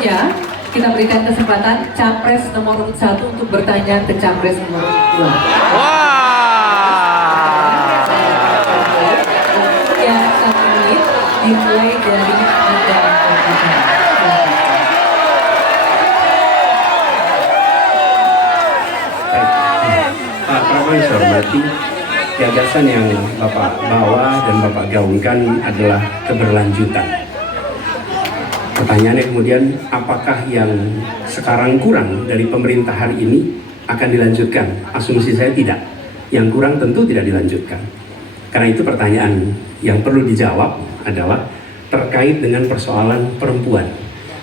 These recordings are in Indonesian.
Selanjutnya, kita berikan kesempatan Capres nomor urut 1 untuk bertanya ke Capres nomor urut 2. Ya, 1 menit dimulai dari Anda berbicara. Pak Prabowo yang saya hormati, gagasan yang Bapak bawa dan Bapak gaungkan adalah keberlanjutan. Pertanyaannya kemudian, apakah yang sekarang kurang dari pemerintahan ini akan dilanjutkan? Asumsi saya tidak. Yang kurang tentu tidak dilanjutkan. Karena itu pertanyaan yang perlu dijawab adalah terkait dengan persoalan perempuan.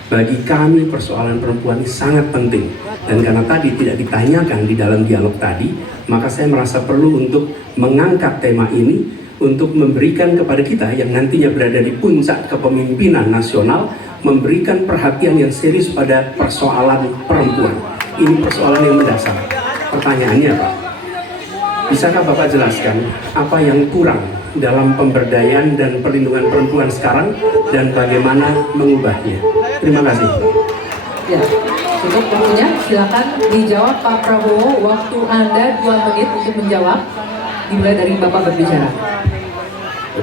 Bagi kami persoalan perempuan ini sangat penting. Dan karena tadi tidak ditanyakan di dalam dialog tadi, maka saya merasa perlu untuk mengangkat tema ini untuk memberikan kepada kita yang nantinya berada di puncak kepemimpinan nasional, memberikan perhatian yang serius pada persoalan perempuan. Ini persoalan yang mendasar. Pertanyaannya, Pak, bisakah Bapak jelaskan apa yang kurang dalam pemberdayaan dan perlindungan perempuan sekarang dan bagaimana mengubahnya? Terima kasih. Ya, cukup waktunya. Silakan dijawab Pak Prabowo. Waktu Anda 2 menit untuk menjawab. Dimulai dari Bapak berbicara.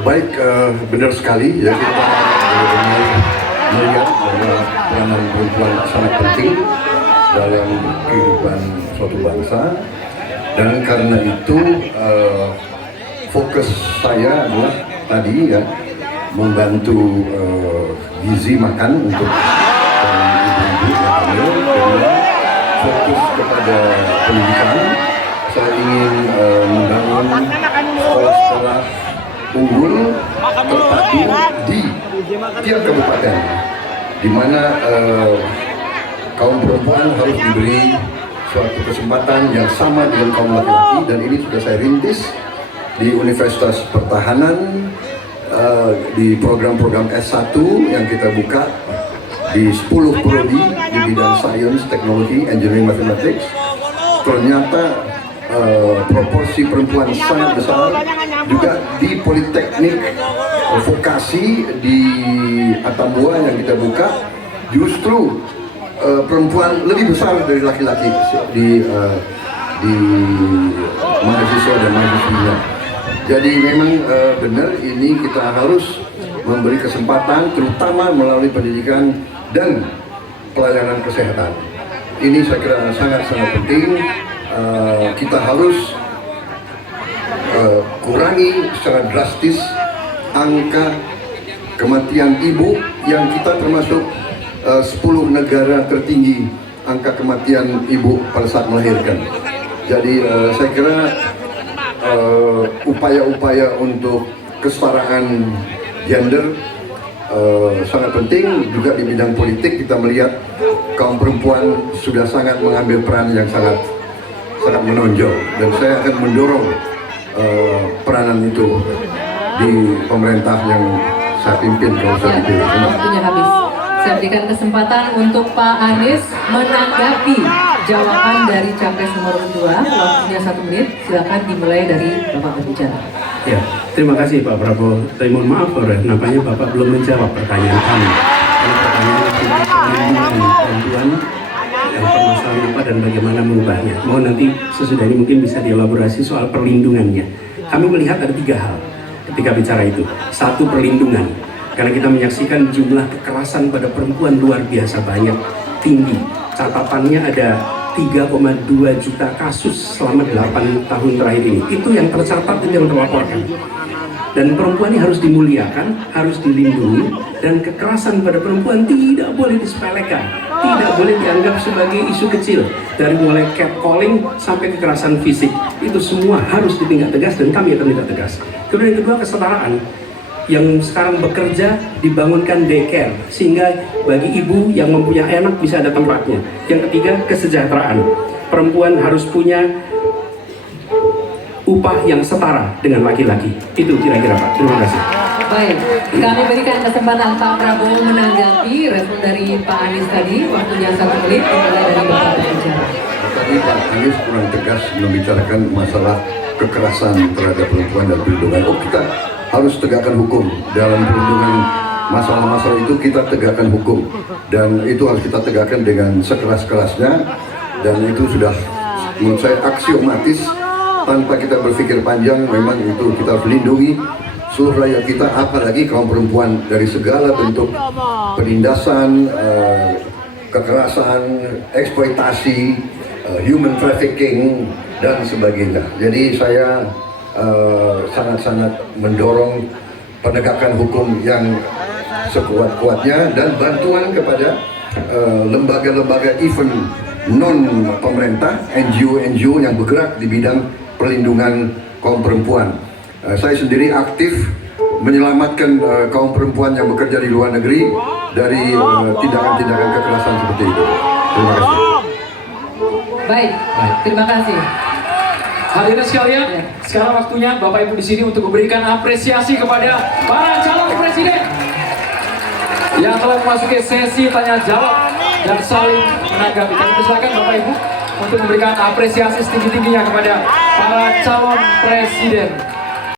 Baik, benar sekali ya, kita benar-benar melihat bahwa peranan perempuan sangat penting dalam kehidupan suatu bangsa, dan karena itu fokus saya adalah tadi ya, membantu gizi makan untuk ibu-ibu yang hamil, kedua fokus kepada pendidikan. Saya ingin membangun sekolah-sekolah unggul terpadu di tiap kabupaten, di mana kaum perempuan harus diberi suatu kesempatan yang sama dengan kaum laki-laki, dan ini sudah saya rintis di Universitas Pertahanan, di program-program S1 yang kita buka di 10 prodi di bidang sains, teknologi, engineering, mathematics. Ternyata proporsi perempuan sangat besar. Juga di Politeknik Vokasi di Atambua yang kita buka, justru perempuan lebih besar dari laki-laki di mahasiswa dan mahasiswinya. Jadi memang benar, ini kita harus memberi kesempatan, terutama melalui pendidikan dan pelayanan kesehatan. Ini saya kira sangat-sangat penting. Kita harus kurangi secara drastis angka kematian ibu yang kita termasuk 10 negara tertinggi angka kematian ibu pada saat melahirkan. Jadi saya kira upaya-upaya untuk kesetaraan gender sangat penting. Juga di bidang politik kita melihat kaum perempuan sudah sangat mengambil peran yang sangat menonjol, dan saya akan mendorong peranan itu di pemerintah yang saya pimpin kalau saya dipilih. Waktunya habis. Saya berikan kesempatan untuk Pak Anies menanggapi jawaban dari Capres nomor 2. Waktunya 1 menit. Silakan dimulai dari Bapak berbicara. Ya, terima kasih Pak Prabowo. Tapi mohon maaf, nampaknya Bapak belum menjawab pertanyaan kami. Karena pertanyaannya tentang perlindungan perempuan, yang permasalahan apa dan bagaimana mengubahnya. Mohon nanti sesudah ini mungkin bisa dielaborasi soal perlindungannya. Kami melihat ada 3 hal ketika bicara itu. 1, perlindungan. Karena kita menyaksikan jumlah kekerasan pada perempuan luar biasa banyak, tinggi. Catatannya ada 3,2 juta kasus selama 8 tahun terakhir ini. Itu yang tercatat, itu yang terlaporkan. Dan perempuan ini harus dimuliakan, harus dilindungi, dan kekerasan pada perempuan tidak boleh disepelekan, tidak boleh dianggap sebagai isu kecil. Dari mulai catcalling sampai kekerasan fisik, itu semua harus ditindak tegas, dan kami akan tindak tegas. Kemudian yang kedua, kesetaraan. Yang sekarang bekerja dibangunkan daycare, sehingga bagi ibu yang mempunyai anak bisa ada tempatnya. Yang ketiga, kesejahteraan. Perempuan harus punya upah yang setara dengan laki-laki. Itu kira-kira Pak. Terima kasih. Baik, kami berikan kesempatan Pak Prabowo menanggapi respon dari Pak Anies tadi. Waktunya 1 menit, dimulai dari Bapak berbicara. Tadi Pak Anies kurang tegas membicarakan masalah kekerasan terhadap perempuan dan perlindungan. Kita harus tegakkan hukum dalam perlindungan masalah-masalah itu kita tegakkan hukum, dan itu harus kita tegakkan dengan sekeras-kerasnya, dan itu sudah menurut saya aksiomatis tanpa kita berpikir panjang. Memang itu kita harus lindungi seluruh rakyat kita, apalagi kaum perempuan dari segala bentuk penindasan, kekerasan, eksploitasi, human trafficking dan sebagainya. Jadi saya sangat-sangat mendorong penegakan hukum yang sekuat-kuatnya dan bantuan kepada lembaga-lembaga event non pemerintah, NGO yang bergerak di bidang perlindungan kaum perempuan. Saya sendiri aktif menyelamatkan kaum perempuan yang bekerja di luar negeri dari tindakan-tindakan kekerasan seperti itu. Terima kasih. Baik, terima kasih. Hadirin sekalian, sekarang waktunya Bapak Ibu di sini untuk memberikan apresiasi kepada para calon presiden yang telah memasuki sesi tanya jawab dan saling menanggapi. Kami persilakan Bapak Ibu untuk memberikan apresiasi setinggi-tingginya kepada para calon presiden.